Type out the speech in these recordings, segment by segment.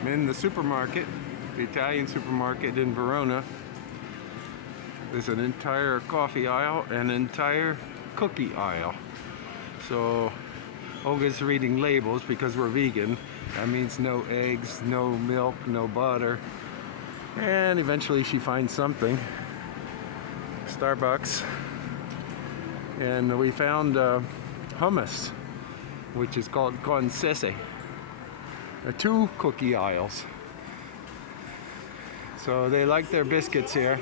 I'm in the supermarket, the Italian supermarket in Verona. There's an entire coffee aisle and an entire cookie aisle. So Olga's reading labels because we're vegan. That means no eggs, no milk, no butter. And eventually she finds something. Starbucks. And we found hummus, which is called tkog&si. There are two cookie aisles. So they like their biscuits here.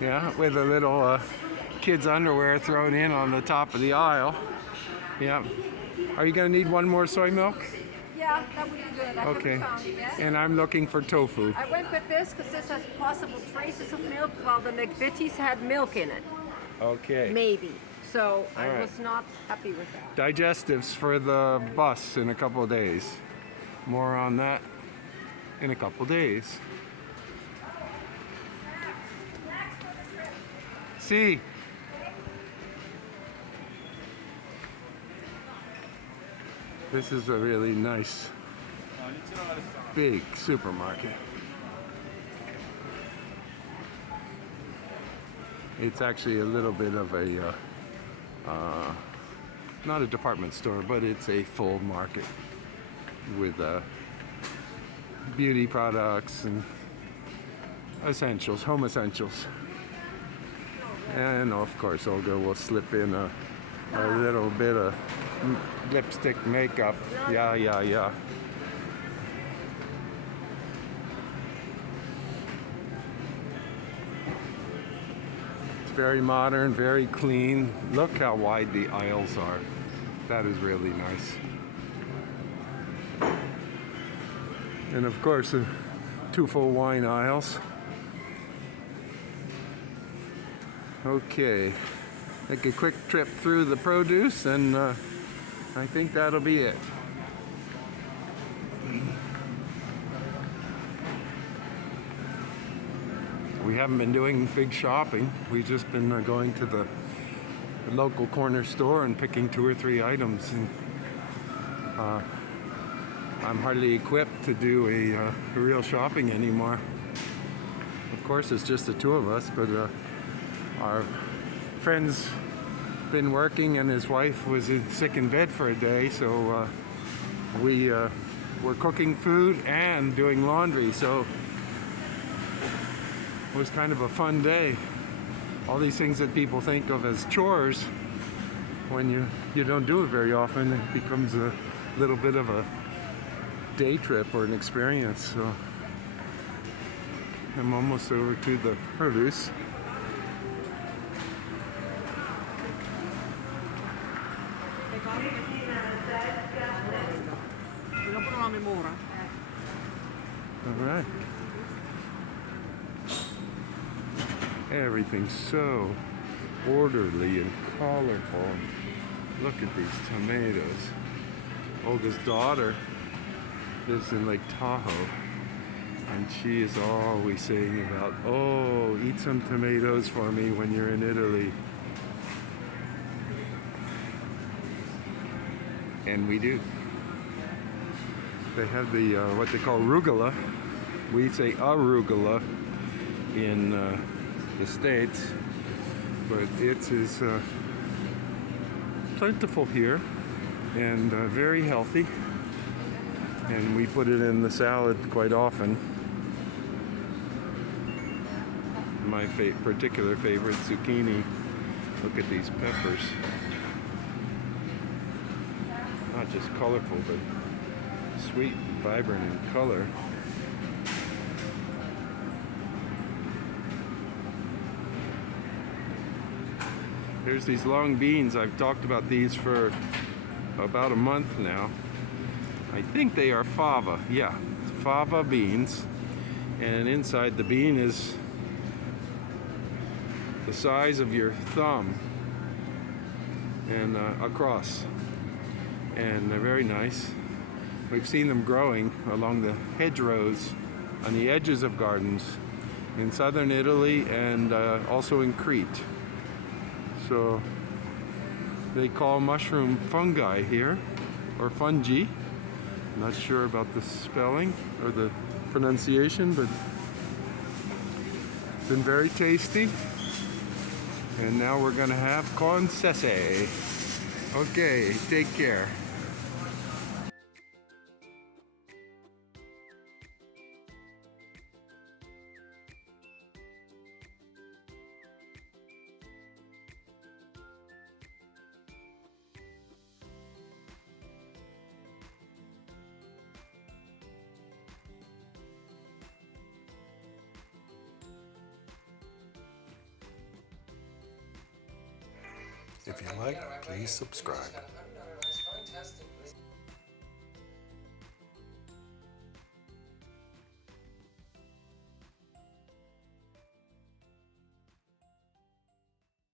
Yeah, with a little kid's underwear thrown in on the top of the aisle. Yeah. Are you going to need one more soy milk? Yeah, that would be good. I Okay. haven't found it yet. And I'm looking for tofu. I went with this because this has possible traces of milk, while the McVitie's had milk in it. Okay. Maybe. So I right. was not happy with that. Digestives for the bus in a couple of days. More on that in a couple of days. See. This is a really nice, big supermarket. It's actually a little bit of a, not a department store, but it's a full market with beauty products and essentials, home essentials. And of course, Olga will slip in a little bit of lipstick, makeup. Yeah. It's very modern, very clean. Look how wide the aisles are. That is really nice. And of course, two full wine aisles. Okay, take a quick trip through the produce, and I think that'll be it. We haven't been doing big shopping. We've just been going to the local corner store and picking 2 or 3 items. And I'm hardly equipped to do a real shopping anymore. Of course, it's just the 2 of us, but our friend's been working and his wife was sick in bed for a day, so we were cooking food and doing laundry, so it was kind of a fun day. All these things that people think of as chores, when you don't do it very often, it becomes a little bit of a day trip or an experience. So I'm almost over to the produce. All right. Everything's so orderly and colorful. Look at these tomatoes. Olga's daughter lives in Lake Tahoe, and she is always saying about, oh, eat some tomatoes for me when you're in Italy. And we do. They have the what they call rugula. We say arugula in the States, but it is plentiful here and very healthy. And we put it in the salad quite often. My particular favorite, zucchini. Look at these peppers. Not just colorful, but sweet, vibrant in color. There's these long beans. I've talked about these for about a month now. I think they are fava. Yeah, fava beans. And inside the bean is the size of your thumb and across. And they're very nice. We've seen them growing along the hedgerows on the edges of gardens in southern Italy and also in Crete. So they call mushroom fungi here, or fungi, Not sure about the spelling or the pronunciation, but it's been very tasty. And now we're gonna have tkog&si. Okay, take care. If you like, please subscribe.